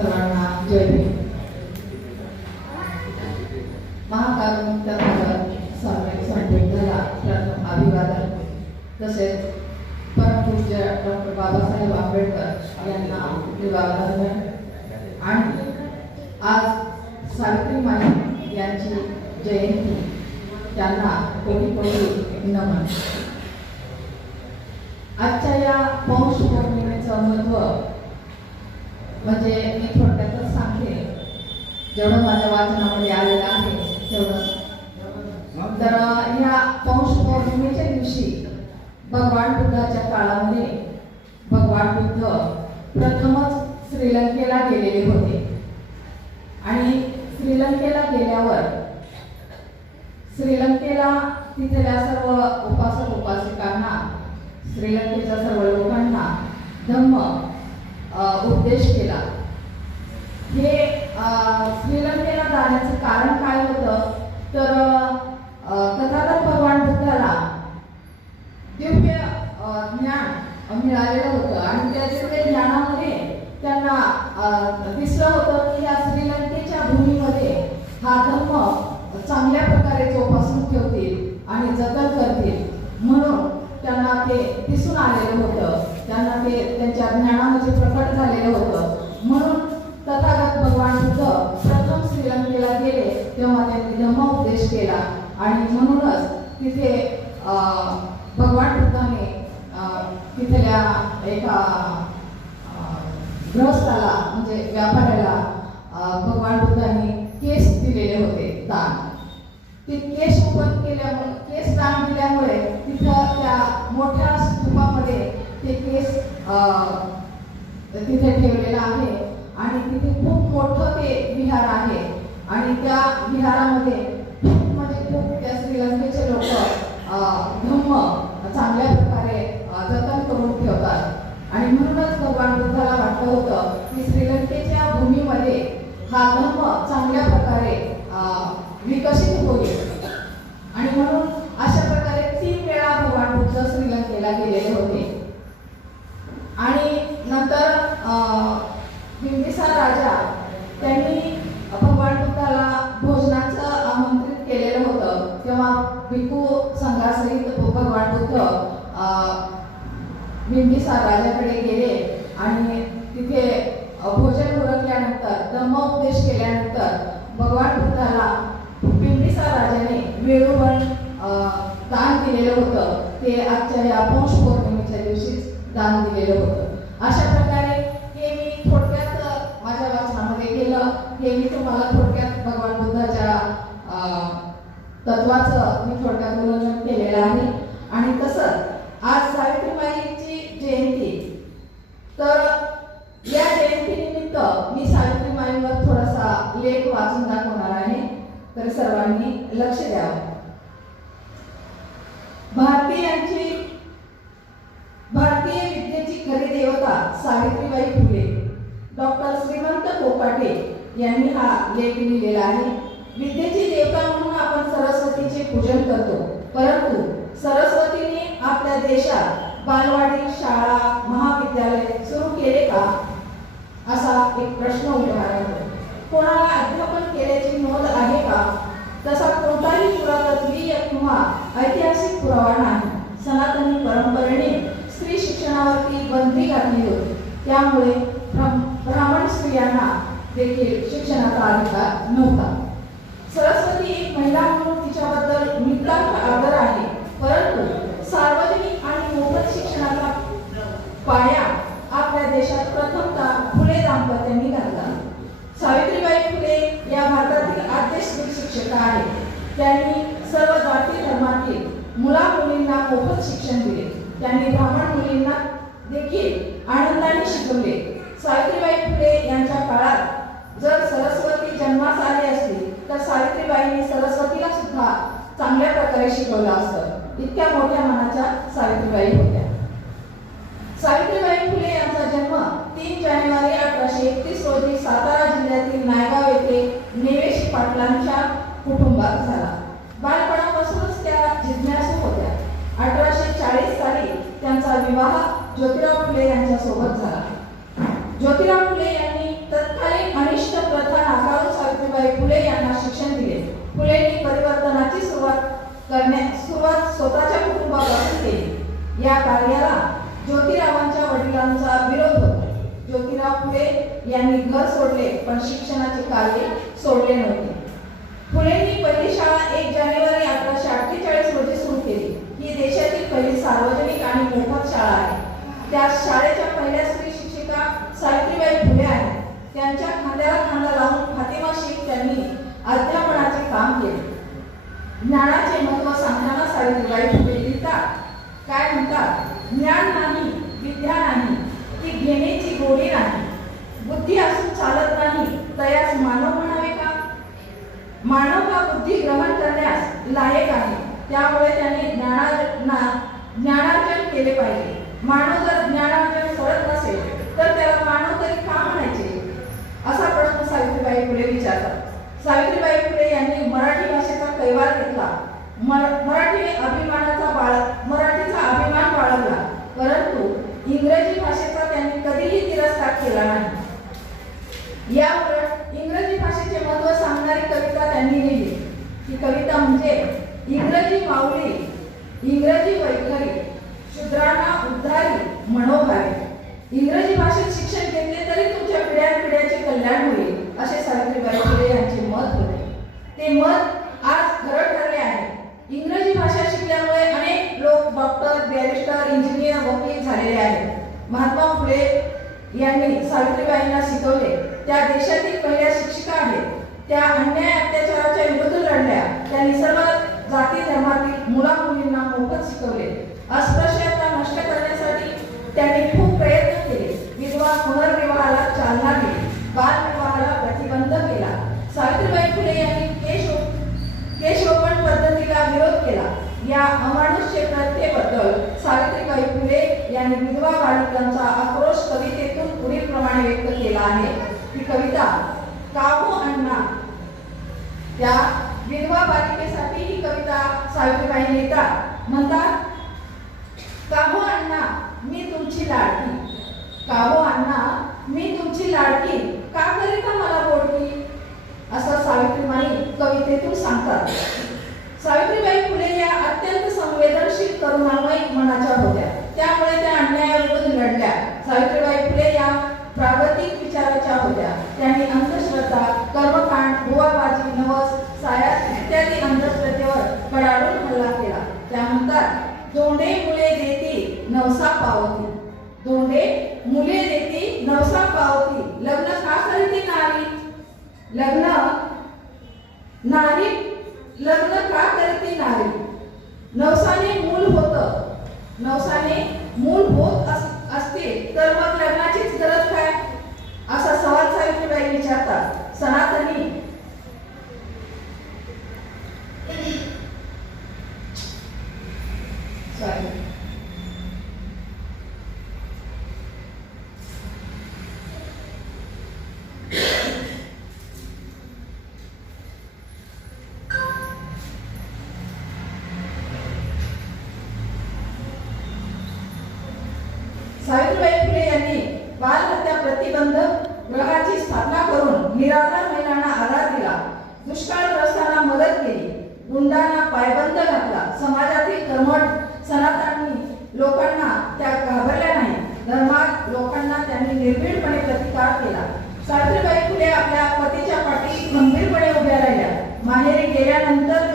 सर्वांना जय भीम महाकारुणिक सामायिक संडेला अभिवादन तसेच परमपूज्य डॉक्टर बाबासाहेब आंबेडकर यांना अभिवादन आणि आज सावित्रीमाई यांची जयंती त्यांना कोटी कोटी नमन आजच्या या पौष पौर्णिमेचं महत्त्व म्हणजे मी थोडक्यातच सांगते. जेवढं माझ्या वाचनामध्ये आलेलं आहे तेवढं. तर ह्या पौष पौर्णिमेच्या दिवशी भगवान बुद्धाच्या काळामध्ये भगवान बुद्ध प्रथमच श्रीलंकेला गेलेले होते. आणि श्रीलंकेला गेल्यावर श्रीलंकेला तिथल्या सर्व उपासक उपासिकांना श्रीलंकेच्या सर्व लोकांना धम्म उपदेश केला. हे श्रीलंकेला जाण्याचं कारण काय होतं? तर तथागत भगवान बुद्धाला दिव्य ज्ञान मिळालेलं होतं. आणि त्या दिव्य ज्ञानामध्ये त्यांना दिसलं होतं की या श्रीलंकेच्या भूमीमध्ये हा धर्म चांगल्या प्रकारे जोपासून ठेवतील आणि जतन करतील. म्हणून त्यांना ते दिसून आलेलं होतं. त्यांना ते त्यांच्या ज्ञानामध्ये प्रकट झालेलं होतं. म्हणून तथागत भगवान बुद्ध प्रथम श्रीलंकेला गेले तेव्हा त्यांनी धम्मोपदेश केला. आणि म्हणूनच तिथे भगवान बुद्धाने तिथल्या एका अं, म्हणजे व्यापाऱ्याला भगवान बुद्धांनी केस दिलेले होते दान. ते केस ओपन केल्यामुळे केस दान दिल्यामुळे तिथं त्या मोठ्या स्तूपामध्ये ते केस तिथे ठेवलेलं आहे. आणि तिथे खूप मोठं ते विहार आहे. आणि त्या विहारामध्ये खूप म्हणजे खूप त्या श्रीलंकेचे लोक धम्म चांगल्या प्रकारे जतन करून ठेवतात. आणि म्हणूनच भगवान बुद्धाला वाटलं होतं की श्रीलंकेच्या भूमीमध्ये हा धम्म चांगल्या प्रकारे विकसित होईल. आणि म्हणून अशा प्रकारे तीन वेळा भगवान बुद्ध श्रीलंकेला गेलेले होते. आणि भगवान बिंबिसार राजाकडे गेले आणि तिथे भोजन भोजन उरकल्यानंतर धम्मोपदेश केल्यानंतर भगवान बुद्धाला बिंबिसार राजाने वेळोवर दान दिलेलं होतं. ते आजच्या या पौष पौर्णिमेच्या दिवशीच दान दिलेलं होतं. अशा प्रकारे हे मी थोडक्यात माझ्या वाचनामध्ये केलं. हे मी तुम्हाला थोडक्यात भगवान बुद्धाच्या तत्वाचं मी थोडक्यात उल्लंघन केलेलं आहे. आणि तसंच आज सावित्रीबाईंची जयंती. तर या जयंतीनिमित्त मी सावित्रीबाईंवर थोडासा लेख वाचून दाखवणार आहे. तर सर्वांनी लक्ष द्यावं भारतीयांची भारतीय विद्येची खरी देवता सावित्रीबाई फुले. डॉक्टर श्रीमंत कोकाटे यांनी हा लेख लिहिलेला आहे. विद्येची देवता म्हणून आपण सरस्वतीचे पूजन करतो. परंतु सरस्वतीने आपल्या देशात बालवाडी शाळा महाविद्यालय सुरू केले का? असा एक प्रश्न उभा आहे कोणाला अध्यापन केल्याची नोंद आहे का? तसा कोणताही पुरातत्वीय किंवा ऐतिहासिक पुरावा नाही. सनातनी परंपरेने स्त्री शिक्षणावरती बंदी घातली होती. त्यामुळे ब्राह्मण स्त्रियांना देखील शिक्षणाचा अधिकार नव्हता. सरस्वती एक महिला म्हणून तिच्याबद्दल नितांत आदर आहे परंतु सार्वजनिक आणि मोफत शिक्षणाचा पाया आपल्या देशात प्रथमतः फुले दाम्पत्यांनी घातला सावित्रीबाई फुले या भारतातील आद्य शिक्षिका त्यांनी सर्व जाती धर्मातील मुला मुलींना मोफत शिक्षण दिले. त्यांनी ब्राह्मण मुलींना देखील आनंदाने शिकवले. सावित्रीबाई फुले यांच्या काळात जर सरस्वती जन्मास आली असती तर सावित्रीबाईंनी सरस्वतीला सुद्धा चांगल्या प्रकारे शिकवलं असतं. इतक्या मोठ्या मनाच्या सावित्रीबाई होत्या. सावित्रीबाई फुले यांचा जन्म तीन जानेवारी अठराशे एकतीस रोजी सातारा जिल्ह्यातील नायगाव येथे नेवेशी पाटलांच्या विभाग झाला. बालपणापासूनच त्या जिज्ञासू होत्या. अठराशे चाळीस साली त्यांचा विवाह ज्योतिराव फुले यांच्यासोबत झाला. ज्योतिराव फुले यांनी तत्कालीन अनिष्ट प्रथा नाकारून सावित्रीबाई फुले यांना शिक्षण दिले. फुलेंनी परिवर्तनाची सुरुवात करण्या सुरुवात स्वतःच्या कुटुंबापासून केली. या कार्याला ज्योतिरावांच्या वडिलांचा विरोध होता. ज्योतिराव फुले यांनी घर सोडले पण शिक्षणाचे कार्य सोडले नव्हते. फुले त्या शाळेच्या पहिल्या स्त्री शिक्षिका सावित्रीबाई फुले आहेत त्यांच्या खांद्याला खांदा लावून फातिमा शेख त्यांनी अध्यापनाचे काम केले ज्ञानाचे महत्त्व सांगताना सावित्रीबाई फुले लिहितात काय म्हणतात ज्ञान नाही विद्या नाही ती घेण्याची गोडी नाही बुद्धी असून चालत नाही तयास मानव म्हणावे का मानव हा बुद्धी ग्रहण करण्यास लायक आहे त्यामुळे त्याने ज्ञाना ना- ज्ञानार्जन केले पाहिजे मानव जर ज्ञानार्जन करत नसेल तर त्याला मानव तरी का म्हणायचे असा प्रश्न सावित्रीबाई फुले विचारतात. सावित्रीबाई फुले यांनी मराठी भाषेचा कैवार घेतला. मराठीने अभिमानाचा बाळ मराठीचा अभिमान बाळगला. परंतु इंग्रजी भाषेचा त्यांनी कधीही तिरस्कार केला नाही. यावर इंग्रजी भाषेचे महत्त्व सांगणारी कविता त्यांनी लिहिली. ही कविता म्हणजे इंग्रजी माऊली इंग्रजी वैखरी शूद्रांना उद्धारी मनोभावे. इंग्रजी भाषेत शिक्षण घेतले तरी तुमच्या पिढ्यानपिढ्याचे कल्याण होईल असे सावित्रीबाई फुले यांचे मत होते ते मत आज खरं ठरले आहे इंग्रजी भाषा शिकल्यामुळे अनेक लोक डॉक्टर बॅरिस्टर इंजिनियर वकील झालेले आहेत महात्मा फुले यांनी सावित्रीबाईंना शिकवले त्या देशातील पहिल्या शिक्षिका आहेत त्या अन्याय अत्याचाराच्या विरुद्ध लढल्या त्यांनी सर्व जाती धर्मातील मुला मुलींना मोफत शिकवले अस्पृश्यता नष्ट करण्यासाठी त्यांनी खूप प्रयत्न केले विधवा पुनर्विवाहाला चालना दिली बालविवाहाला प्रतिबंध केला सावित्रीबाई फुले यांनी केश केशरोपण पद्धतीला विरोध केला या अमानुष्य प्रत्येबद्दल सावित्रीबाई फुले यांनी विधवा बालिकांचा आक्रोश कवितेतून पुढील प्रमाणे व्यक्त केला आहे. ही कविता काबू अण्णा त्या विधवा बालिकेसाठी ही कविता सावित्रीबाई लिहितात. म्हणतात काबू अण्णा मी तुमची लाडकी. काबू अण्णा मी तुमची लाडकी का करिता मला बोलकी असं सावित्रीबाई कवितेतून सांगतात सावित्रीबाई फुले या अत्यंत संवेदनशील करुणामय मनाच्या होत्या त्यामुळे त्या अन्यायाविरुद्ध लढल्या सावित्रीबाई फुले या प्रागतिक विचाराच्या होत्या त्यांनी अंधश्रद्धा कर्मकांड भुवाबाजी नवस सायास इत्यादी अंधश्रद्धेवर कडाडून हल्ला केला त्या म्हणतात दोंडे मुले देती नवसा पावती दोंडे मुले देती नवसा पावती लग्न का करीती नारी लग्न. नारी लग्न का करते नारी? नवसाने मूल होत. नवसाने मूल होत अस- असते. तर मग लग्नाचीच गरज काय? असा सवाल सावित्रीबाई विचारतात. सनातनी Sorry. सावित्रीबाई फुले यांनी बालहत्या प्रतिबंध गृहाची स्थापना करून निराधार महिलांना आधार दिला दुष्काळग्रस्तांना मदत केली गुंडांना पायबंद घातला समाजातील कर्मठ सनातनी लोकांना त्या घाबरल्या नाही धर्मात लोकांना त्यांनी निर्भीडपणे प्रतिकार केला. सावित्रीबाई फुले आपल्या पतीच्या पाठी खंबीरपणे उभ्या राहिल्या. माहेरी गेल्यानंतर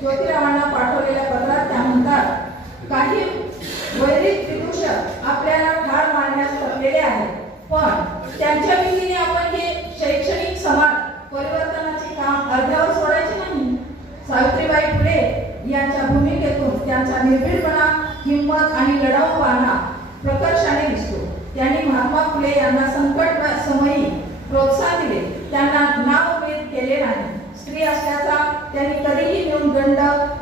ज्योतिरावांना पाठवलेल्या पत्रात त्या म्हणतात काही वैरिक विदूषक आपल्याला ठार मारण्यास थकलेले आहेत. पण त्यांच्या भीतीने आपण हे शैक्षणिक समाज परिवर्तनाचे काम अर्ध्यावर सोडायचे नाही. सावित्रीबाई फुले यांच्या भूमिकेतून त्यांचा निर्भीडपणा हिंमत आणि लढाऊपणा प्रकर्षाने दिसतो. त्यांनी महात्मा फुले यांना संकट समयी प्रोत्साहन दिले. त्यांना नाव उमेद केले नाही. स्त्री असल्याचा त्यांनी कधीही न्यूनगंड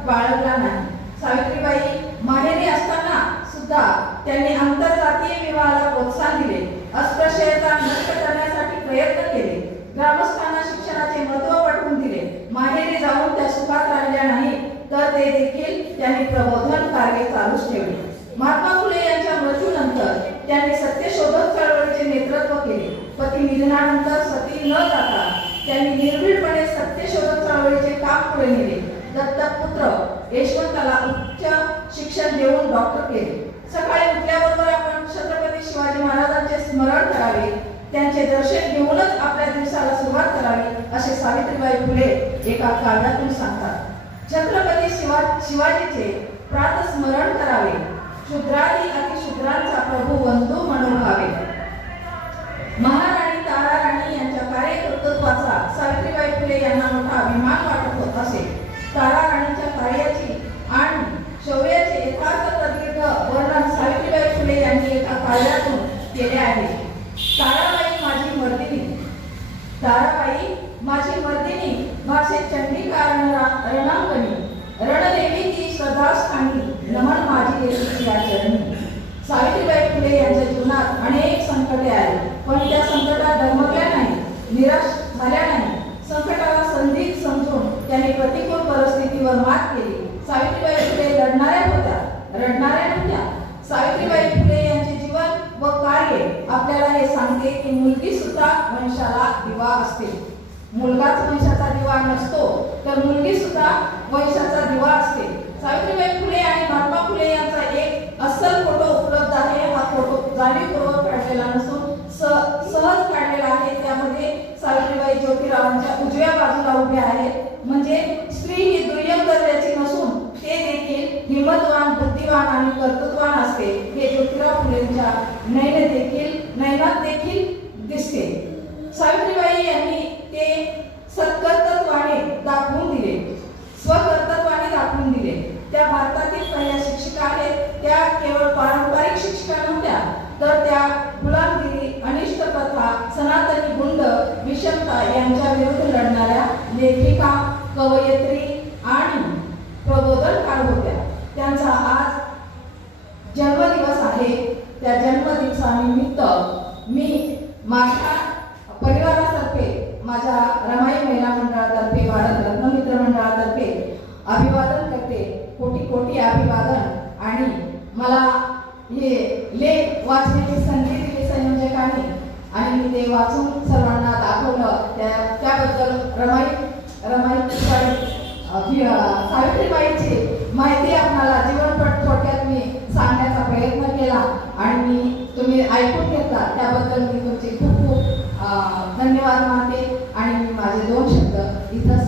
बाळगला नाही. सावित्रीबाई माहेरी असताना सुद्धा त्यांनी आंतरजातीय विवाहाला प्रोत्साहन दिले. अस्पृश्यता नष्ट करण्यासाठी प्रयत्न केले. ग्रामस्थांना शिक्षणाचे महत्त्व पटवून दिले. माहेरी जाऊन त्या सुखात राहिल्या नाही तर ते देखील त्यांनी प्रबोधन कार्य चालूच ठेवले. महात्मा फुले यांच्या मृत्यूनंतर त्यांनी सत्यशोधक चळवळीचे नेतृत्व केले. पती निधनानंतर सती न जाता त्यांनी निर्भीडपणे सत्यशोधक चळवळीचे काम पुढे नेले. दत्तक पुत्र यशवंताला उच्च शिक्षण देऊन डॉक्टर केले. सकाळी उठल्याबरोबर आपण छत्रपती शिवाजी महाराजांचे स्मरण करावे. त्यांचे दर्शन घेऊनच आपल्या दिवसाला सुरुवात करावी असे सावित्रीबाई फुले एका काव्यातून सांगतात. छत्रपती शिवा शिवाजीचे प्रातस्मरण करावे. शुद्रादी अतिशुद्रांचा प्रभू बंधू म्हणून व्हावे. महाराणी ताराराणी यांच्या कार्यकर्तृत्वाचा सावित्रीबाई फुले यांना मोठा अभिमान वाटत होत असे. ताराराणीच्या कार्याची आणि शौर्याचे यथार्थ प्रदीर्घ वर्णन सावित्रीबाई फुले यांनी एका काव्यातून केले आहे. ताराबाई माझी मर्दिनी. ताराबाई माझी मर्दिनी भाषे चंडीकारण रणरा- रणांगणी. रणदेवी ती सदास्थानी. नमन माझी देवी या चरणी. सावित्रीबाई फुले यांच्या जीवनात अनेक संकटे आली पण त्या संकटात डगमगल्या नाही निराश झाल्या नाही संकटाला संधी समजून त्यांनी प्रतिकूल परिस्थितीवर मात केली. सावित्रीबाई फुले लढणाऱ्या होत्या रडणाऱ्या नव्हत्या. सावित्रीबाई फुले यांचे जीवन व कार्य आपल्याला हे सांगते की मुलगी सुद्धा वंशाला दिवा असते. मुलगाच वंशाचा दिवा नसतो तर मुलगी सुद्धा वंशाचा दिवा असते. सावित्रीबाई फुले आणि महात्मा फुले यांचा एक अस्सल फोटो उपलब्ध आहे हा फोटो जाणीवपूर्वक काढलेला नसून स- सहज काढलेला आहे त्यामध्ये सावित्रीबाई ज्योतिरावांच्या उजव्या बाजूला उभ्या आहेत म्हणजे स्त्री ही दुय्यम दर्जाची नसून ते देखील हिंमतवान बुद्धिवान आणि कर्तृत्वान असते हे ज्योतिराव फुलेंच्या नैन देखील नैनात देखील दिसते सावित्रीबाई यांनी ते सत्कर्तत्वाने दाखवून दिले स्वकर्तत्वाने दाखवून दिले त्या भारतातील पहिल्या शिक्षिका आहेत त्या केवळ पारंपरिक शिक्षिका नव्हत्या तर त्या गुलामगिरी अनिष्ट प्रथा सनातनी गुंड विषमता यांच्या विरुद्ध लढणाऱ्या लेखिका कवयित्री आणि प्रबोधनकार होत्या. त्यांचा आज जन्मदिवस आहे. त्या जन्मदिवसानिमित्त मी माझ्या परिवारातर्फे माझ्या रमाई महिला मंडळातर्फे भारत रत्न मित्र मंडळातर्फे अभिवादन करते. कोटी कोटी अभिवादन. आणि मला हे लेख वाचण्याची संधी दिली संयोजकांनी आणि मी ते वाचून सर्वांना दाखवलं. त्या त्याबद्दल रमाई रमाई सावित्रीबाईंची माहिती आपणाला जीवनपट थोडक्यात मी सांगण्याचा प्रयत्न केला आणि मी तुम्ही ऐकून घेतला. त्याबद्दल मी तुमचे खूप खूप धन्यवाद मानते. आणि मी माझे दोन शब्द इथं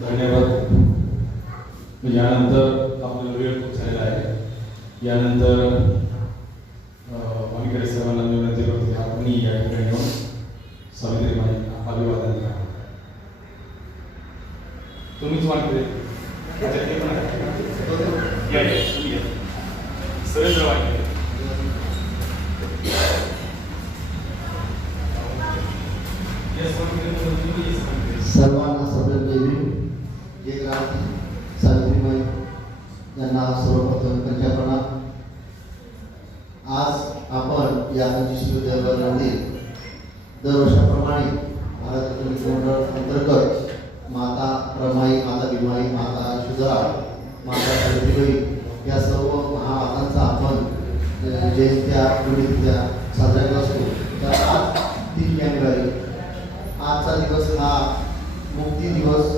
धन्यवाद. म्हणजे यानंतर आपल्याला वेळ खूप झालेला आहे. यानंतर अं, सर्वांना विनंती करतो की आपण या ठिकाणी येऊन सावित्री माई अभिवादन करा. तुम्हीच वाणीकडे अच्छा, हे पण आहे. या, या, तुम्ही या. सुरेंद्र वाणीकडे Yes, वाणीकडे, तुम्ही yes, वाणीकडे. सर्वांना सदन देवी जे क्रांती सावित्रीबाई त्यांना सर्वप्रथम त्यांच्या प्रणाम. आज आपण या पंचवीस विद्यालयामध्ये दरवर्षाप्रमाणे भारत मंडळ अंतर्गत माता रमाई माता भीमाई माता शुजरा माता सावित्रीबाई या सर्व महामातांचा आपण जयंत्या पुण्यतिथ्या साजऱ्या करत असतो. तर आज तीन जानेवारी आजचा दिवस हा मुक्ती दिवस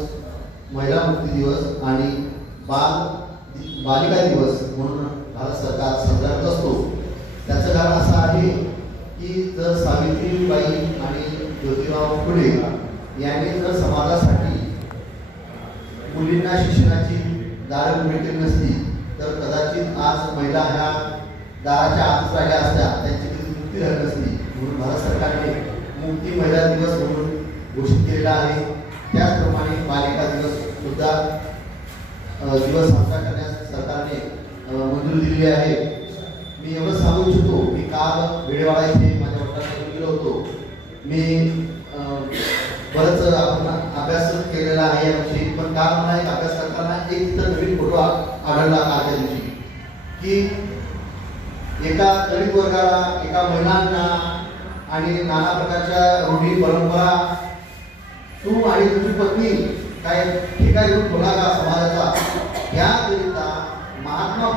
महिला मुक्ती दिवस आणि बाल बालिका दिवस म्हणून भारत सरकार साजरा करत. असतो त्याचं कारण असं आहे की जर सावित्रीबाई आणि ज्योतिराव फुले यांनी जर समाजासाठी मुलींना शिक्षणाची दार मिळतील नसती तर कदाचित आज महिला ह्या दाराच्या आतच राहिल्या असत्या त्यांची कधी मुक्ती झाली नसती. म्हणून भारत सरकारने मुक्ती महिला दिवस म्हणून घोषित केलेला आहे. त्याचप्रमाणे बालिका दिवस सुद्धा दिवस साजरा दिली आहे. मी एवढं सांगू इच्छितो मी काल वेळेवाडा इथे माझ्या वडिलांना गेलो होतो. मी बरंच आपण अभ्यास केलेला आहे याविषयी पण काल मला एक अभ्यास करताना एक तिथं नवीन फोटो आ- आढळला कालच्या दिवशी की एका दलित वर्गाला एका महिलांना आणि नाना प्रकारच्या रूढी परंपरा तू आणि तुझी पत्नी काय ठिकाणी घेऊन का समाजाचा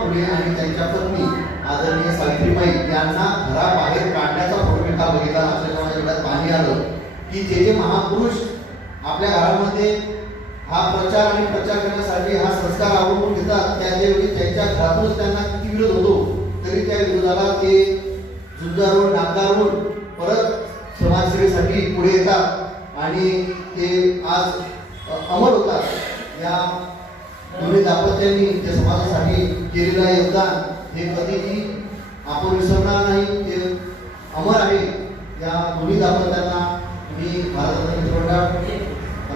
फुले आणि त्यांच्या पत्नी आदरणीय सावित्रीबाई यांना घराबाहेर काढण्याचा फोटो मी बघितला. अक्षरशः माझ्या डोळ्यात पाणी आलं. की जे जे महापुरुष आपल्या घरामध्ये हा प्रचार आणि प्रचार करण्यासाठी हा संस्कार आवडून घेतात त्यावेळी त्यांच्या घरातूनच त्यांना किती विरोध होतो तरी त्या विरोधाला ते झुंजारून नाकारून परत समाजसेवेसाठी पुढे येतात आणि ते आज अमर होतात. या दोन्ही दाम्पत्यांनी त्या समाजासाठी केलेलं योगदान हे कधीही आपण विसरणार नाही. ते अमर आहे. या दोन्ही दाम्पत्यांना मी भारत मित्रमंडळ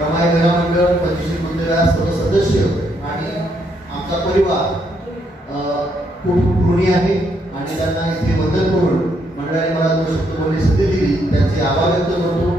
रमाई महिला मंडळ पंचवीस मंदिरा सर्व सदस्य आणि आमचा परिवार खूप खूप ऋणी आहे. आणि त्यांना इथे वंदन करून मंडळाने मला दोन शब्द बोलण्याची संधी दिली त्यांचे आभार व्यक्त करतो.